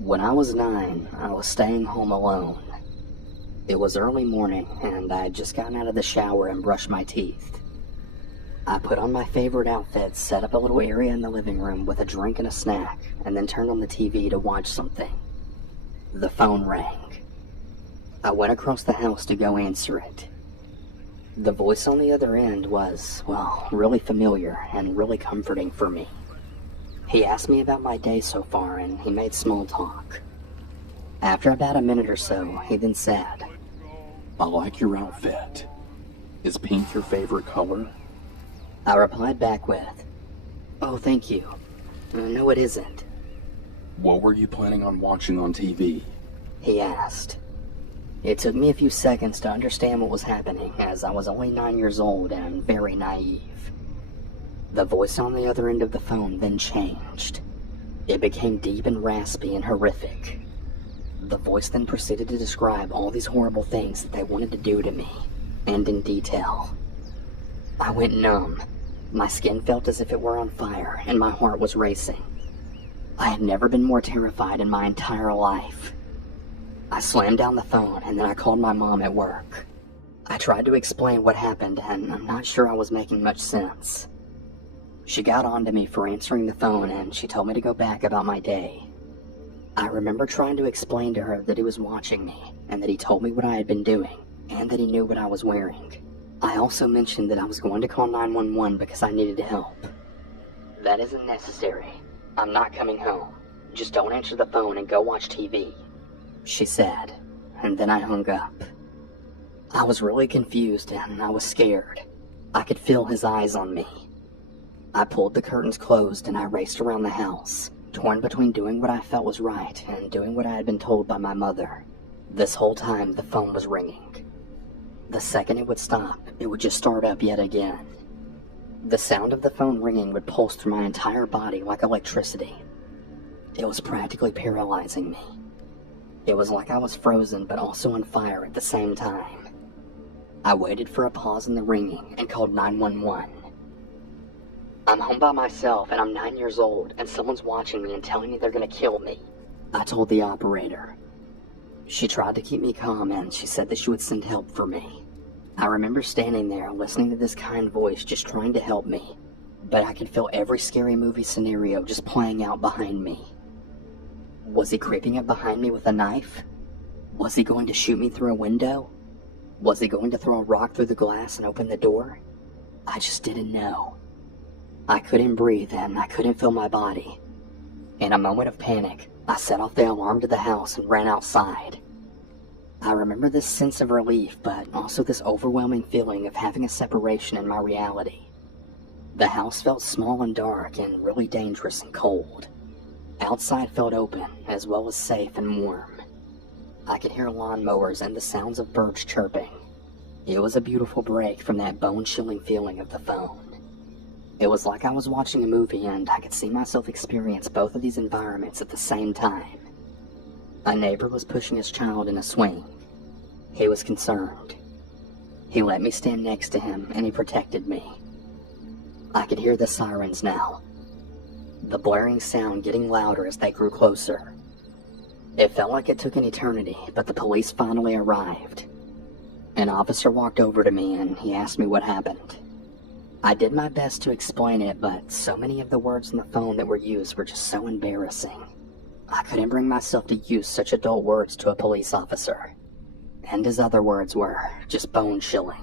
When I was 9, I was staying home alone. It was early morning, and I had just gotten out of the shower and brushed my teeth. I put on my favorite outfit, set up a little area in the living room with a drink and a snack, and then turned on the TV to watch something. The phone rang. I went across the house to go answer it. The voice on the other end was, well, really familiar and really comforting for me. He asked me about my day so far, and he made small talk. After about a minute or so, he then said, "I like your outfit. Is pink your favorite color?" I replied back with, "Oh, thank you. No, it isn't." "What were you planning on watching on TV?" he asked. It took me a few seconds to understand what was happening, as I was only 9 years old and very naive. The voice on the other end of the phone then changed. It became deep and raspy and horrific. The voice then proceeded to describe all these horrible things that they wanted to do to me, and in detail. I went numb. My skin felt as if it were on fire, and my heart was racing. I had never been more terrified in my entire life. I slammed down the phone, and then I called my mom at work. I tried to explain what happened, and I'm not sure I was making much sense. She got on to me for answering the phone, and she told me to go back about my day. I remember trying to explain to her that he was watching me, and that he told me what I had been doing, and that he knew what I was wearing. I also mentioned that I was going to call 911 because I needed help. "That isn't necessary. I'm not coming home. Just don't answer the phone and go watch TV," she said, and then I hung up. I was really confused and I was scared. I could feel his eyes on me. I pulled the curtains closed and I raced around the house, torn between doing what I felt was right and doing what I had been told by my mother. This whole time the phone was ringing. The second it would stop, it would just start up yet again. The sound of the phone ringing would pulse through my entire body like electricity. It was practically paralyzing me. It was like I was frozen but also on fire at the same time. I waited for a pause in the ringing and called 911. "I'm home by myself and I'm 9 years old and someone's watching me and telling me they're gonna kill me," I told the operator. She tried to keep me calm and she said that she would send help for me. I remember standing there listening to this kind voice just trying to help me, but I could feel every scary movie scenario just playing out behind me. Was he creeping up behind me with a knife? Was he going to shoot me through a window? Was he going to throw a rock through the glass and open the door? I just didn't know. I couldn't breathe and I couldn't feel my body. In a moment of panic, I set off the alarm to the house and ran outside. I remember this sense of relief, but also this overwhelming feeling of having a separation in my reality. The house felt small and dark and really dangerous and cold. Outside felt open, as well as safe and warm. I could hear lawnmowers and the sounds of birds chirping. It was a beautiful break from that bone-chilling feeling of the phone. It was like I was watching a movie and I could see myself experience both of these environments at the same time. A neighbor was pushing his child in a swing. He was concerned. He let me stand next to him and he protected me. I could hear the sirens now, the blaring sound getting louder as they grew closer. It felt like it took an eternity, but the police finally arrived. An officer walked over to me and he asked me what happened. I did my best to explain it, but so many of the words on the phone that were used were just so embarrassing. I couldn't bring myself to use such adult words to a police officer. And his other words were just bone-chilling.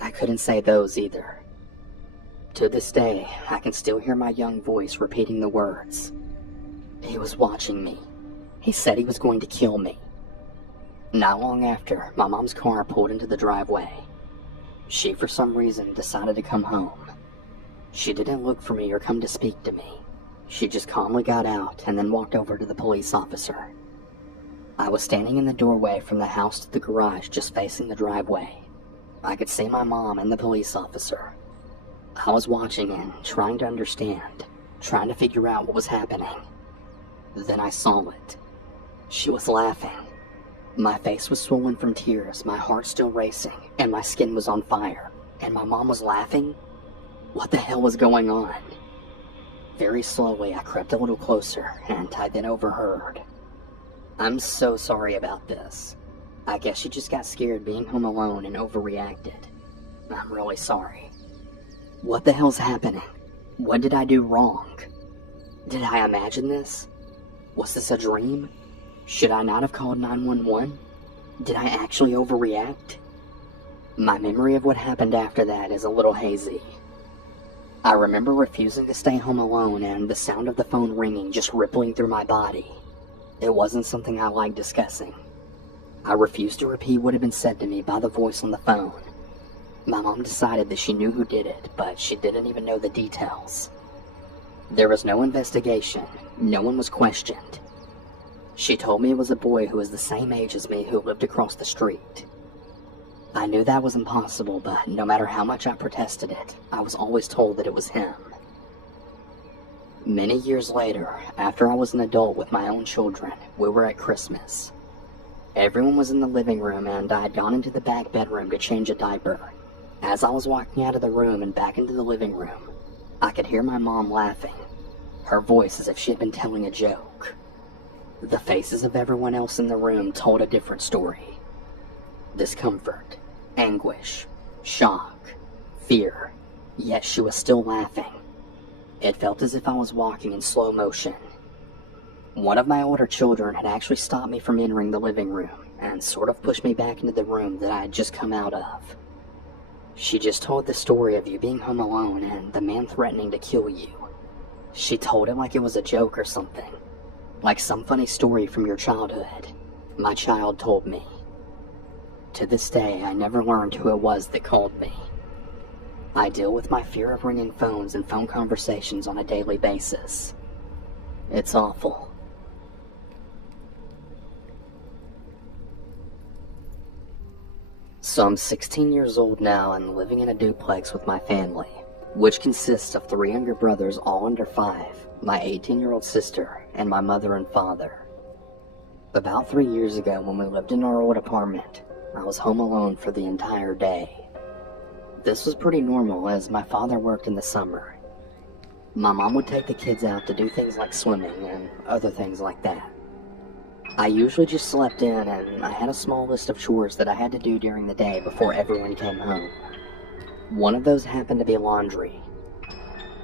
I couldn't say those either. To this day, I can still hear my young voice repeating the words. He was watching me. He said he was going to kill me. Not long after, my mom's car pulled into the driveway. She, for some reason, decided to come home. She didn't look for me or come to speak to me. She just calmly got out and then walked over to the police officer. I was standing in the doorway from the house to the garage, just facing the driveway. I could see my mom and the police officer. I was watching and trying to understand, trying to figure out what was happening. Then I saw it. She was laughing. My face was swollen from tears, my heart still racing, and my skin was on fire. And my mom was laughing? What the hell was going on? Very slowly, I crept a little closer, and I then overheard, I'm so sorry about this. I guess you just got scared being home alone and overreacted. I'm really sorry. What the hell's happening? What did I do wrong? Did I imagine this? Was this a dream? Should I not have called 911? Did I actually overreact? My memory of what happened after that is a little hazy. I remember refusing to stay home alone and the sound of the phone ringing just rippling through my body. It wasn't something I liked discussing. I refused to repeat what had been said to me by the voice on the phone. My mom decided that she knew who did it, but she didn't even know the details. There was no investigation. No one was questioned. She told me it was a boy who was the same age as me who lived across the street. I knew that was impossible, but no matter how much I protested it, I was always told that it was him. Many years later, after I was an adult with my own children, we were at Christmas. Everyone was in the living room and I had gone into the back bedroom to change a diaper. As I was walking out of the room and back into the living room, I could hear my mom laughing, her voice as if she had been telling a joke. The faces of everyone else in the room told a different story. Discomfort, anguish, shock, fear, yet she was still laughing. It felt as if I was walking in slow motion. One of my older children had actually stopped me from entering the living room and sort of pushed me back into the room that I had just come out of. She just told the story of you being home alone and the man threatening to kill you. She told it like it was a joke or something, like some funny story from your childhood. My child told me. To this day, I never learned who it was that called me. I deal with my fear of ringing phones and phone conversations on a daily basis. It's awful. So I'm 16 years old now and living in a duplex with my family, which consists of 3 younger brothers all under 5, my 18-year-old sister, and my mother and father. About 3 years ago, when we lived in our old apartment, I was home alone for the entire day. This was pretty normal as my father worked in the summer. My mom would take the kids out to do things like swimming and other things like that. I usually just slept in and I had a small list of chores that I had to do during the day before everyone came home. One of those happened to be laundry.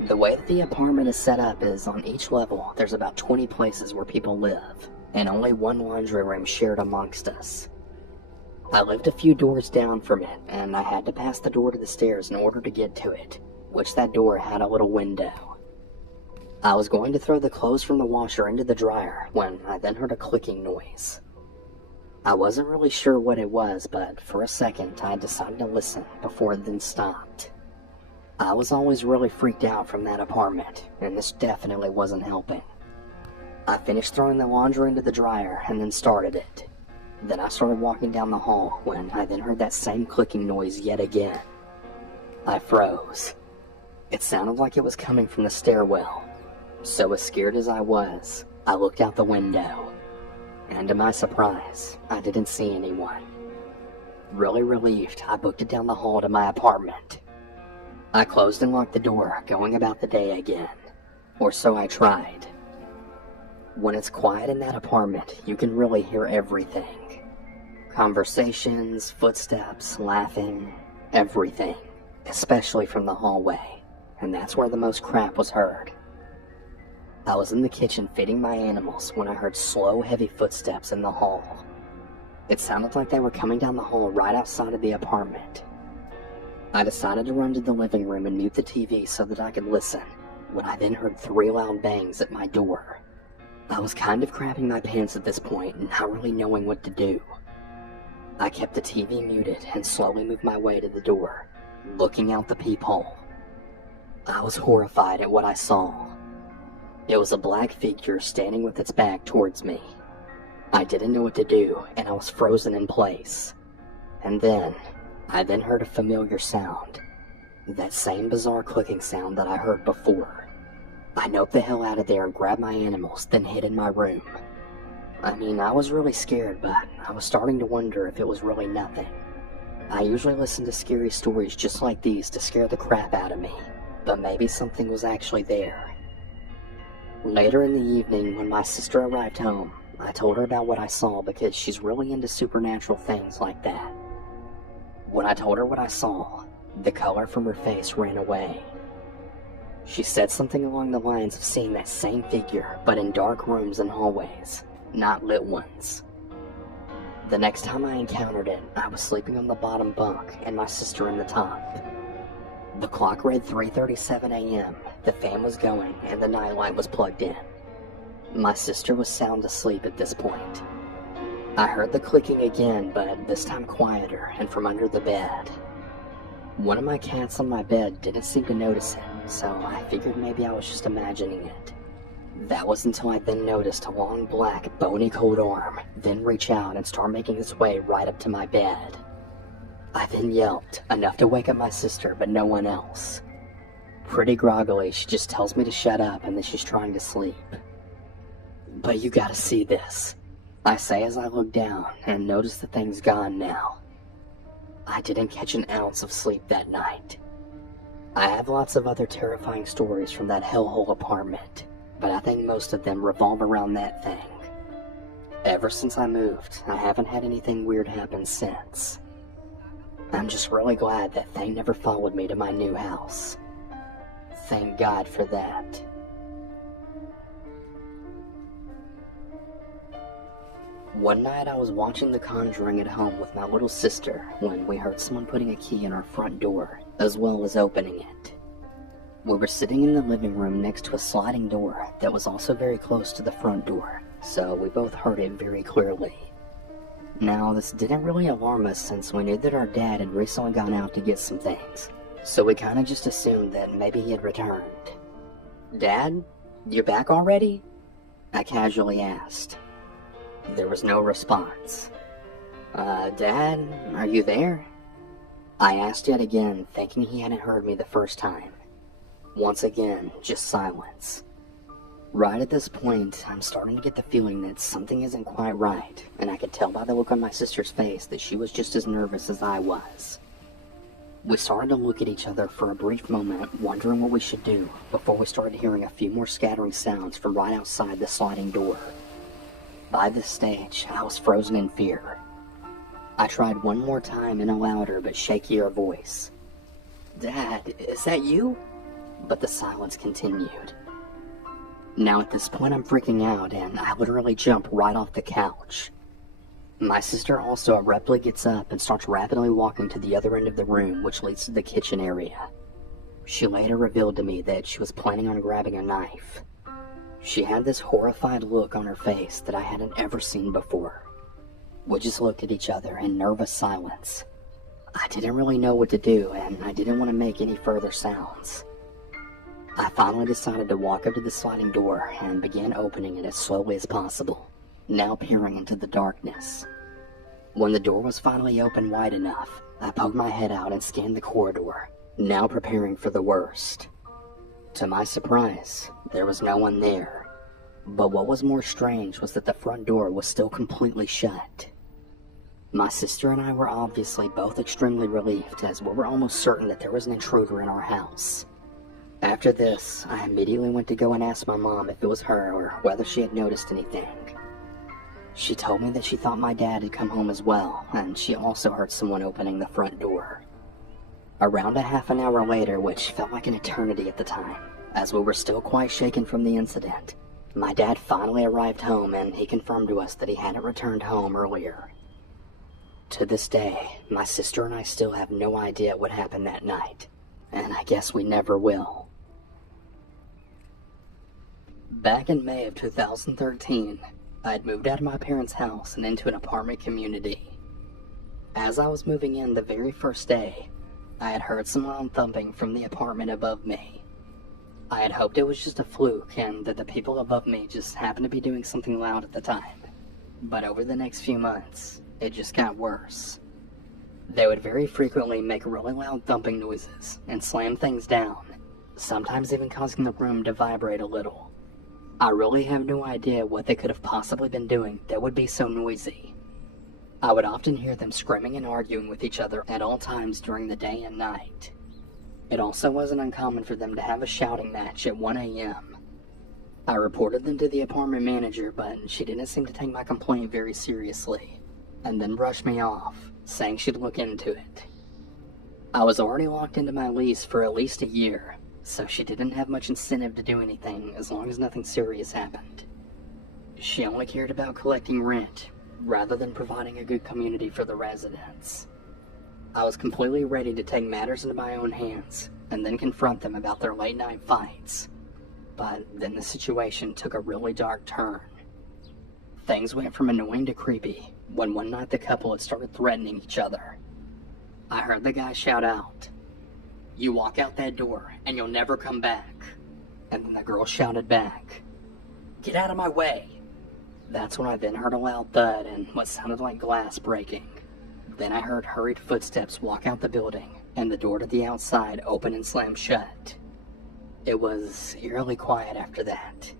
The way that the apartment is set up is on each level there's about 20 places where people live, and only one laundry room shared amongst us. I lived a few doors down from it, and I had to pass the door to the stairs in order to get to it, which that door had a little window. I was going to throw the clothes from the washer into the dryer when I then heard a clicking noise. I wasn't really sure what it was, but for a second I decided to listen before it then stopped. I was always really freaked out from that apartment, and this definitely wasn't helping. I finished throwing the laundry into the dryer and then started it. Then I started walking down the hall when I then heard that same clicking noise yet again. I froze. It sounded like it was coming from the stairwell. So as scared as I was, I looked out the window. And to my surprise, I didn't see anyone. Really relieved, I booked it down the hall to my apartment. I closed and locked the door, going about the day again. Or so I tried. When it's quiet in that apartment, you can really hear everything. Conversations, footsteps, laughing, everything. Especially from the hallway. And that's where the most crap was heard. I was in the kitchen feeding my animals when I heard slow, heavy footsteps in the hall. It sounded like they were coming down the hall right outside of the apartment. I decided to run to the living room and mute the TV so that I could listen, when I then heard 3 loud bangs at my door. I was kind of crapping my pants at this point and not really knowing what to do. I kept the TV muted and slowly moved my way to the door, looking out the peephole. I was horrified at what I saw. It was a black figure standing with its back towards me. I didn't know what to do, and I was frozen in place. And then, I then heard a familiar sound. That same bizarre clicking sound that I heard before. I noped the hell out of there and grabbed my animals, then hid in my room. I mean, I was really scared, but I was starting to wonder if it was really nothing. I usually listen to scary stories just like these to scare the crap out of me, but maybe something was actually there. Later in the evening, when my sister arrived home, I told her about what I saw because she's really into supernatural things like that. When I told her what I saw, the color from her face ran away. She said something along the lines of seeing that same figure, but in dark rooms and hallways, not lit ones. The next time I encountered it, I was sleeping on the bottom bunk and my sister in the top. The clock read 3:37 a.m., the fan was going, and the nightlight was plugged in. My sister was sound asleep at this point. I heard the clicking again, but this time quieter and from under the bed. One of my cats on my bed didn't seem to notice it, so I figured maybe I was just imagining it. That was until I then noticed a long black, bony cold arm, then reach out and start making its way right up to my bed. I then yelped, enough to wake up my sister, but no one else. Pretty groggily, she just tells me to shut up and that she's trying to sleep. But you gotta see this, I say as I look down and notice the thing's gone now. I didn't catch an ounce of sleep that night. I have lots of other terrifying stories from that hellhole apartment, but I think most of them revolve around that thing. Ever since I moved, I haven't had anything weird happen since. I'm just really glad that thing never followed me to my new house. Thank God for that. One night I was watching The Conjuring at home with my little sister when we heard someone putting a key in our front door, as well as opening it. We were sitting in the living room next to a sliding door that was also very close to the front door, so we both heard it very clearly. Now, this didn't really alarm us since we knew that our dad had recently gone out to get some things, so we kinda just assumed that maybe he had returned. "Dad, you're back already?" I casually asked. There was no response. Dad, are you there?" I asked yet again, thinking he hadn't heard me the first time. Once again, just silence. Right at this point, I'm starting to get the feeling that something isn't quite right, and I could tell by the look on my sister's face that she was just as nervous as I was. We started to look at each other for a brief moment, wondering what we should do, before we started hearing a few more scattering sounds from right outside the sliding door. By this stage, I was frozen in fear. I tried one more time in a louder but shakier voice. "Dad, is that you?" But the silence continued. Now at this point I'm freaking out and I literally jump right off the couch. My sister also abruptly gets up and starts rapidly walking to the other end of the room, which leads to the kitchen area. She later revealed to me that she was planning on grabbing a knife. She had this horrified look on her face that I hadn't ever seen before. We just looked at each other in nervous silence. I didn't really know what to do, and I didn't want to make any further sounds. I finally decided to walk up to the sliding door and began opening it as slowly as possible, now peering into the darkness. When the door was finally open wide enough, I poked my head out and scanned the corridor, now preparing for the worst. To my surprise, there was no one there. But what was more strange was that the front door was still completely shut. My sister and I were obviously both extremely relieved, as we were almost certain that there was an intruder in our house. After this, I immediately went to go and ask my mom if it was her or whether she had noticed anything. She told me that she thought my dad had come home as well, and she also heard someone opening the front door. Around a half an hour later, which felt like an eternity at the time, as we were still quite shaken from the incident, my dad finally arrived home and he confirmed to us that he hadn't returned home earlier. To this day, my sister and I still have no idea what happened that night, and I guess we never will. Back in May of 2013, I had moved out of my parents' house and into an apartment community. As I was moving in the very first day, I had heard some loud thumping from the apartment above me. I had hoped it was just a fluke and that the people above me just happened to be doing something loud at the time. But over the next few months, it just got worse. They would very frequently make really loud thumping noises and slam things down, sometimes even causing the room to vibrate a little. I really have no idea what they could have possibly been doing that would be so noisy. I would often hear them screaming and arguing with each other at all times during the day and night. It also wasn't uncommon for them to have a shouting match at 1 a.m. I reported them to the apartment manager, but she didn't seem to take my complaint very seriously, and then brushed me off, saying she'd look into it. I was already locked into my lease for at least a year, so she didn't have much incentive to do anything as long as nothing serious happened. She only cared about collecting rent, rather than providing a good community for the residents. I was completely ready to take matters into my own hands, and then confront them about their late-night fights. But then the situation took a really dark turn. Things went from annoying to creepy when one night the couple had started threatening each other. I heard the guy shout out, "You walk out that door and you'll never come back." And then the girl shouted back, "Get out of my way." That's when I then heard a loud thud and what sounded like glass breaking. Then I heard hurried footsteps walk out the building and the door to the outside open and slam shut. It was eerily quiet after that.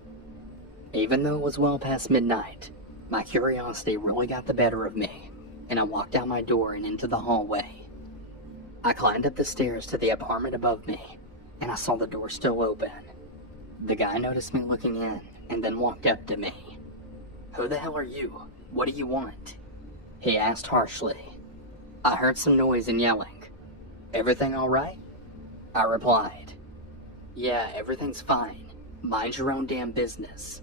Even though it was well past midnight, my curiosity really got the better of me, and I walked out my door and into the hallway. I climbed up the stairs to the apartment above me, and I saw the door still open. The guy noticed me looking in, and then walked up to me. "Who the hell are you? What do you want?" he asked harshly. I heard some noise and yelling. "Everything all right?" I replied. "Yeah, everything's fine. Mind your own damn business."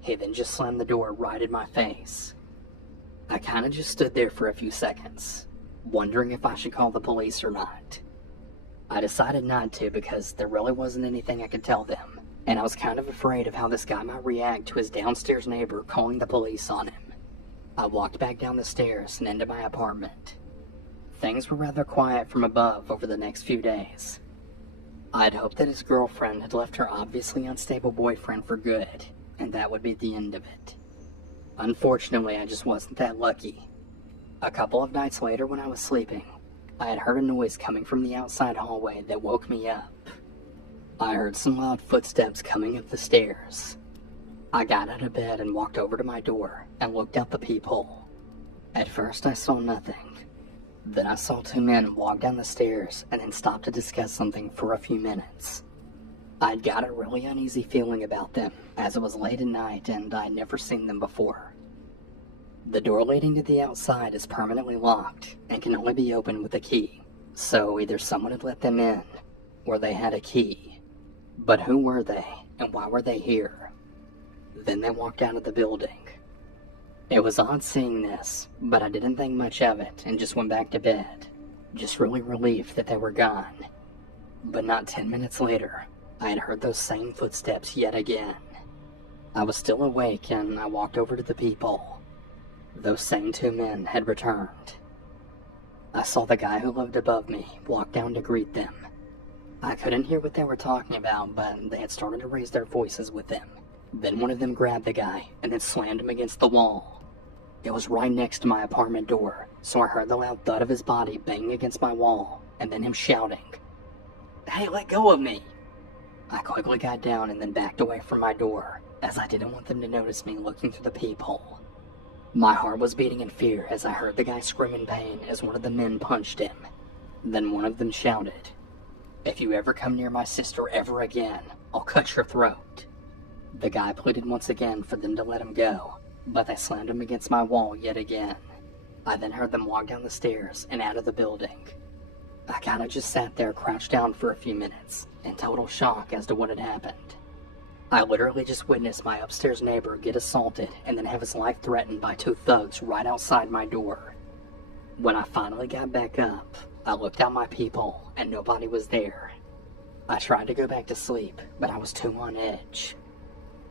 He then just slammed the door right in my face. I kinda just stood there for a few seconds, wondering if I should call the police or not. I decided not to because there really wasn't anything I could tell them, and I was kind of afraid of how this guy might react to his downstairs neighbor calling the police on him. I walked back down the stairs and into my apartment. Things were rather quiet from above over the next few days. I'd hoped that his girlfriend had left her obviously unstable boyfriend for good, and that would be the end of it. Unfortunately, I just wasn't that lucky. A couple of nights later when I was sleeping, I had heard a noise coming from the outside hallway that woke me up. I heard some loud footsteps coming up the stairs. I got out of bed and walked over to my door and looked out the peephole. At first I saw nothing. Then I saw two men walk down the stairs and then stop to discuss something for a few minutes. I'd got a really uneasy feeling about them, as it was late at night and I'd never seen them before. The door leading to the outside is permanently locked and can only be opened with a key, so either someone had let them in, or they had a key. But who were they, and why were they here? Then they walked out of the building. It was odd seeing this, but I didn't think much of it and just went back to bed, just really relieved that they were gone. But not 10 minutes later, I had heard those same footsteps yet again. I was still awake and I walked over to the peephole. Those same two men had returned. I saw the guy who lived above me walk down to greet them. I couldn't hear what they were talking about, but they had started to raise their voices with them. Then one of them grabbed the guy and then slammed him against the wall. It was right next to my apartment door, so I heard the loud thud of his body banging against my wall, and then him shouting, "Hey, let go of me!" I quickly got down and then backed away from my door, as I didn't want them to notice me looking through the peephole. My heart was beating in fear as I heard the guy scream in pain as one of the men punched him. Then one of them shouted, "If you ever come near my sister ever again, I'll cut your throat." The guy pleaded once again for them to let him go, but they slammed him against my wall yet again. I then heard them walk down the stairs and out of the building. I kinda just sat there crouched down for a few minutes, in total shock as to what had happened. I literally just witnessed my upstairs neighbor get assaulted and then have his life threatened by two thugs right outside my door. When I finally got back up, I looked out my peephole and nobody was there. I tried to go back to sleep, but I was too on edge.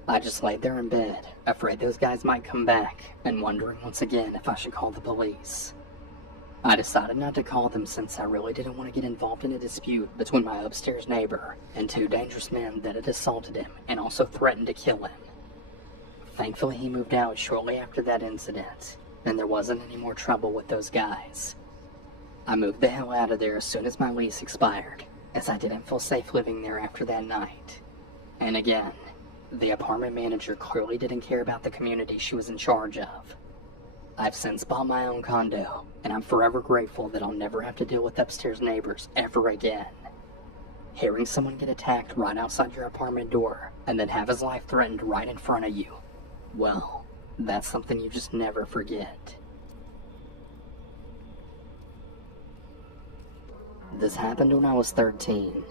I just laid there in bed, afraid those guys might come back, and wondering once again if I should call the police. I decided not to call them since I really didn't want to get involved in a dispute between my upstairs neighbor and two dangerous men that had assaulted him and also threatened to kill him. Thankfully he moved out shortly after that incident, and there wasn't any more trouble with those guys. I moved the hell out of there as soon as my lease expired, as I didn't feel safe living there after that night. And again, the apartment manager clearly didn't care about the community she was in charge of. I've since bought my own condo, and I'm forever grateful that I'll never have to deal with upstairs neighbors ever again. hearing someone get attacked right outside your apartment door, and then have his life threatened right in front of you, well, that's something you just never forget. This happened when I was 13.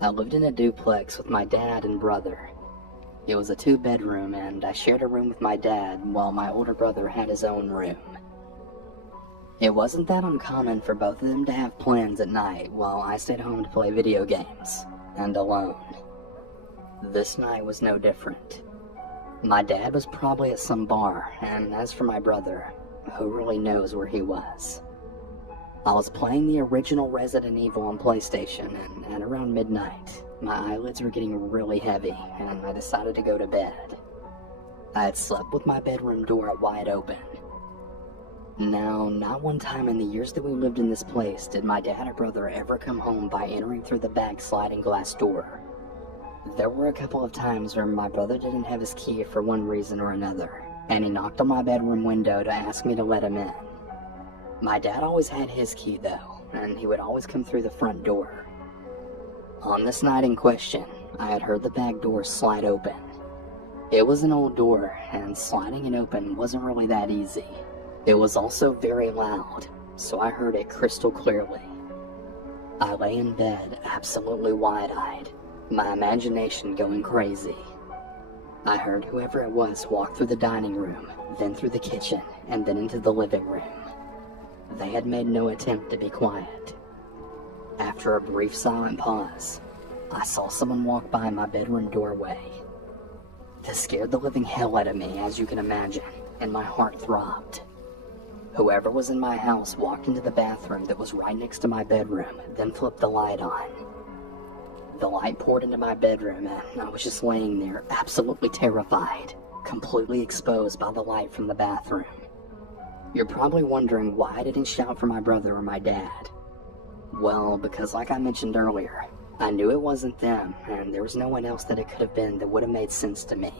I lived in a duplex with my dad and brother. It was a 2-bedroom, and I shared a room with my dad while my older brother had his own room. It wasn't that uncommon for both of them to have plans at night while I stayed home to play video games, and alone. This night was no different. My dad was probably at some bar, and as for my brother, who really knows where he was? I was playing the original Resident Evil on PlayStation, and at around midnight, my eyelids were getting really heavy, and I decided to go to bed. I had slept with my bedroom door wide open. Now, not one time in the years that we lived in this place did my dad or brother ever come home by entering through the back sliding glass door. There were a couple of times where my brother didn't have his key for one reason or another, and he knocked on my bedroom window to ask me to let him in. My dad always had his key though, and he would always come through the front door. On this night in question, I had heard the back door slide open. It was an old door, and sliding it open wasn't really that easy. It was also very loud, so I heard it crystal clearly. I lay in bed, absolutely wide-eyed, my imagination going crazy. I heard whoever it was walk through the dining room, then through the kitchen, and then into the living room. They had made no attempt to be quiet. After a brief silent pause, I saw someone walk by my bedroom doorway. This scared the living hell out of me, as you can imagine, and my heart throbbed. Whoever was in my house walked into the bathroom that was right next to my bedroom, then flipped the light on. The light poured into my bedroom, and I was just laying there, absolutely terrified, completely exposed by the light from the bathroom. You're probably wondering why I didn't shout for my brother or my dad. Well, because like I mentioned earlier, I knew it wasn't them, and there was no one else that it could have been that would have made sense to me.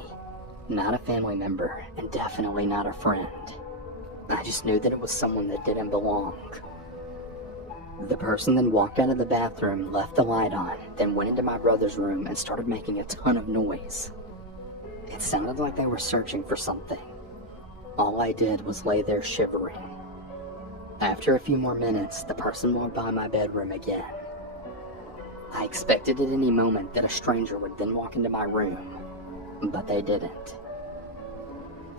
Not a family member, and definitely not a friend. I just knew that it was someone that didn't belong. The person then walked out of the bathroom, left the light on, then went into my brother's room and started making a ton of noise. It sounded like they were searching for something. All I did was lay there shivering. After a few more minutes, the person walked by my bedroom again. I expected at any moment that a stranger would then walk into my room, but they didn't.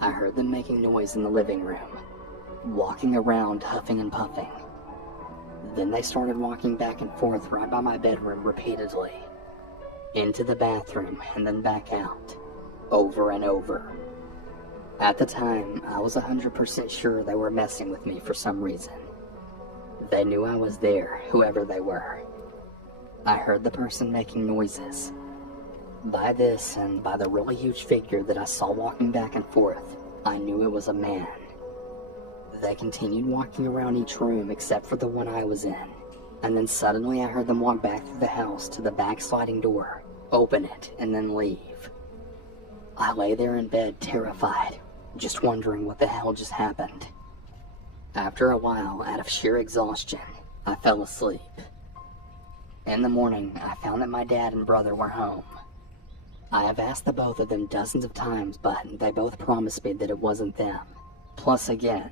I heard them making noise in the living room, walking around huffing and puffing. Then they started walking back and forth right by my bedroom repeatedly, into the bathroom and then back out, over and over. At the time, I was 100% sure they were messing with me for some reason. They knew I was there, whoever they were. I heard the person making noises. By this, and by the really huge figure that I saw walking back and forth, I knew it was a man. They continued walking around each room except for the one I was in, and then suddenly I heard them walk back through the house to the back sliding door, open it, and then leave. I lay there in bed terrified, just wondering what the hell just happened. After a while, out of sheer exhaustion, I fell asleep. In the morning, I found that my dad and brother were home. I have asked the both of them dozens of times, but they both promised me that it wasn't them. Plus again,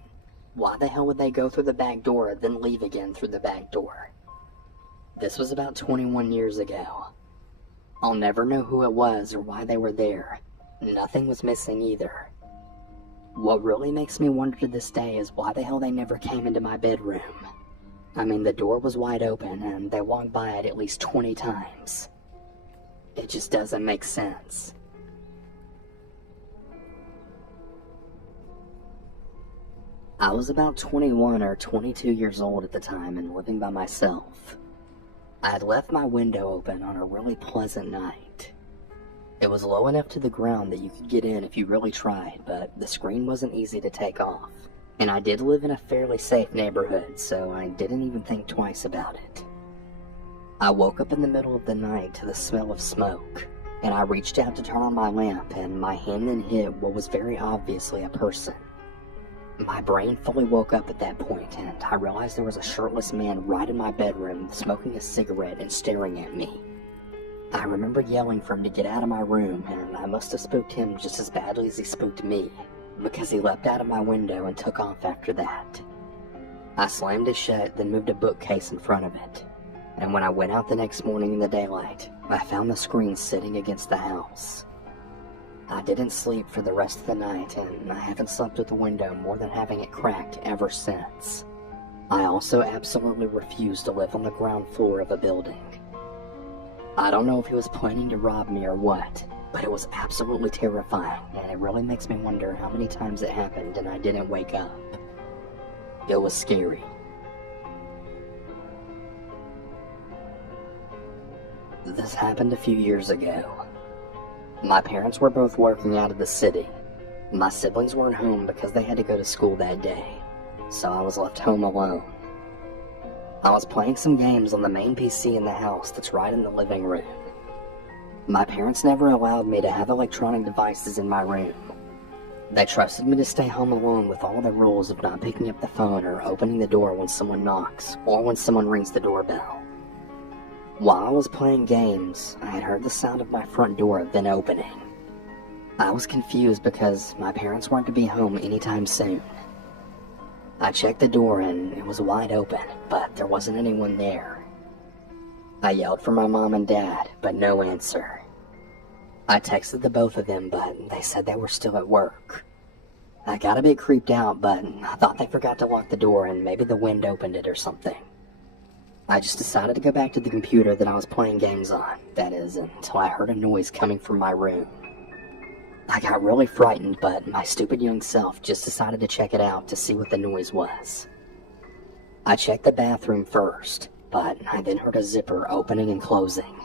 why the hell would they go through the back door, then leave again through the back door? This was about 21 years ago. I'll never know who it was or why they were there. Nothing was missing either. What really makes me wonder to this day is why the hell they never came into my bedroom. I mean, the door was wide open and they walked by it at least 20 times. It just doesn't make sense. I was about 21 or 22 years old at the time and living by myself. I had left my window open on a really pleasant night. It was low enough to the ground that you could get in if you really tried, but the screen wasn't easy to take off. And I did live in a fairly safe neighborhood, so I didn't even think twice about it. I woke up in the middle of the night to the smell of smoke, and I reached out to turn on my lamp, and my hand then hit what was very obviously a person. My brain fully woke up at that point, and I realized there was a shirtless man right in my bedroom, smoking a cigarette and staring at me. I remember yelling for him to get out of my room, and I must have spooked him just as badly as he spooked me, because he leapt out of my window and took off after that. I slammed it shut, then moved a bookcase in front of it, and when I went out the next morning in the daylight, I found the screen sitting against the house. I didn't sleep for the rest of the night, and I haven't slept with the window more than having it cracked ever since. I also absolutely refuse to live on the ground floor of a building. I don't know if he was planning to rob me or what, but it was absolutely terrifying, and it really makes me wonder how many times it happened and I didn't wake up. It was scary. This happened a few years ago. My parents were both working out of the city. My siblings weren't home because they had to go to school that day, so I was left home alone. I was playing some games on the main PC in the house that's right in the living room. My parents never allowed me to have electronic devices in my room. They trusted me to stay home alone with all the rules of not picking up the phone or opening the door when someone knocks or when someone rings the doorbell. While I was playing games, I had heard the sound of my front door then opening. I was confused because my parents weren't to be home anytime soon. I checked the door and it was wide open, but there wasn't anyone there. I yelled for my mom and dad, but no answer. I texted the both of them, but they said they were still at work. I got a bit creeped out, but I thought they forgot to lock the door and maybe the wind opened it or something. I just decided to go back to the computer that I was playing games on, that is, until I heard a noise coming from my room. I got really frightened, but my stupid young self just decided to check it out to see what the noise was. I checked the bathroom first, but I then heard a zipper opening and closing.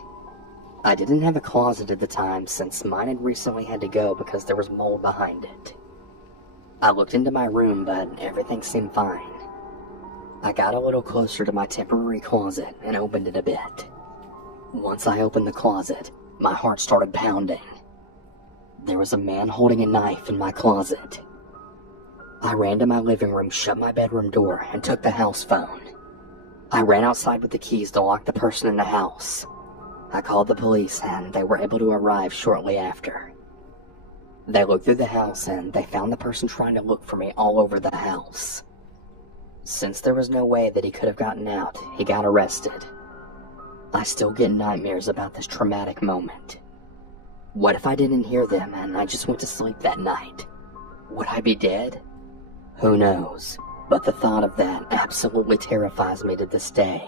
I didn't have a closet at the time since mine had recently had to go because there was mold behind it. I looked into my room, but everything seemed fine. I got a little closer to my temporary closet and opened it a bit. Once I opened the closet, my heart started pounding. There was a man holding a knife in my closet. I ran to my living room, shut my bedroom door, and took the house phone. I ran outside with the keys to lock the person in the house. I called the police, and they were able to arrive shortly after. They looked through the house, and they found the person trying to look for me all over the house. Since there was no way that he could have gotten out, he got arrested. I still get nightmares about this traumatic moment. What if I didn't hear them and I just went to sleep that night? Would I be dead? Who knows, but the thought of that absolutely terrifies me to this day.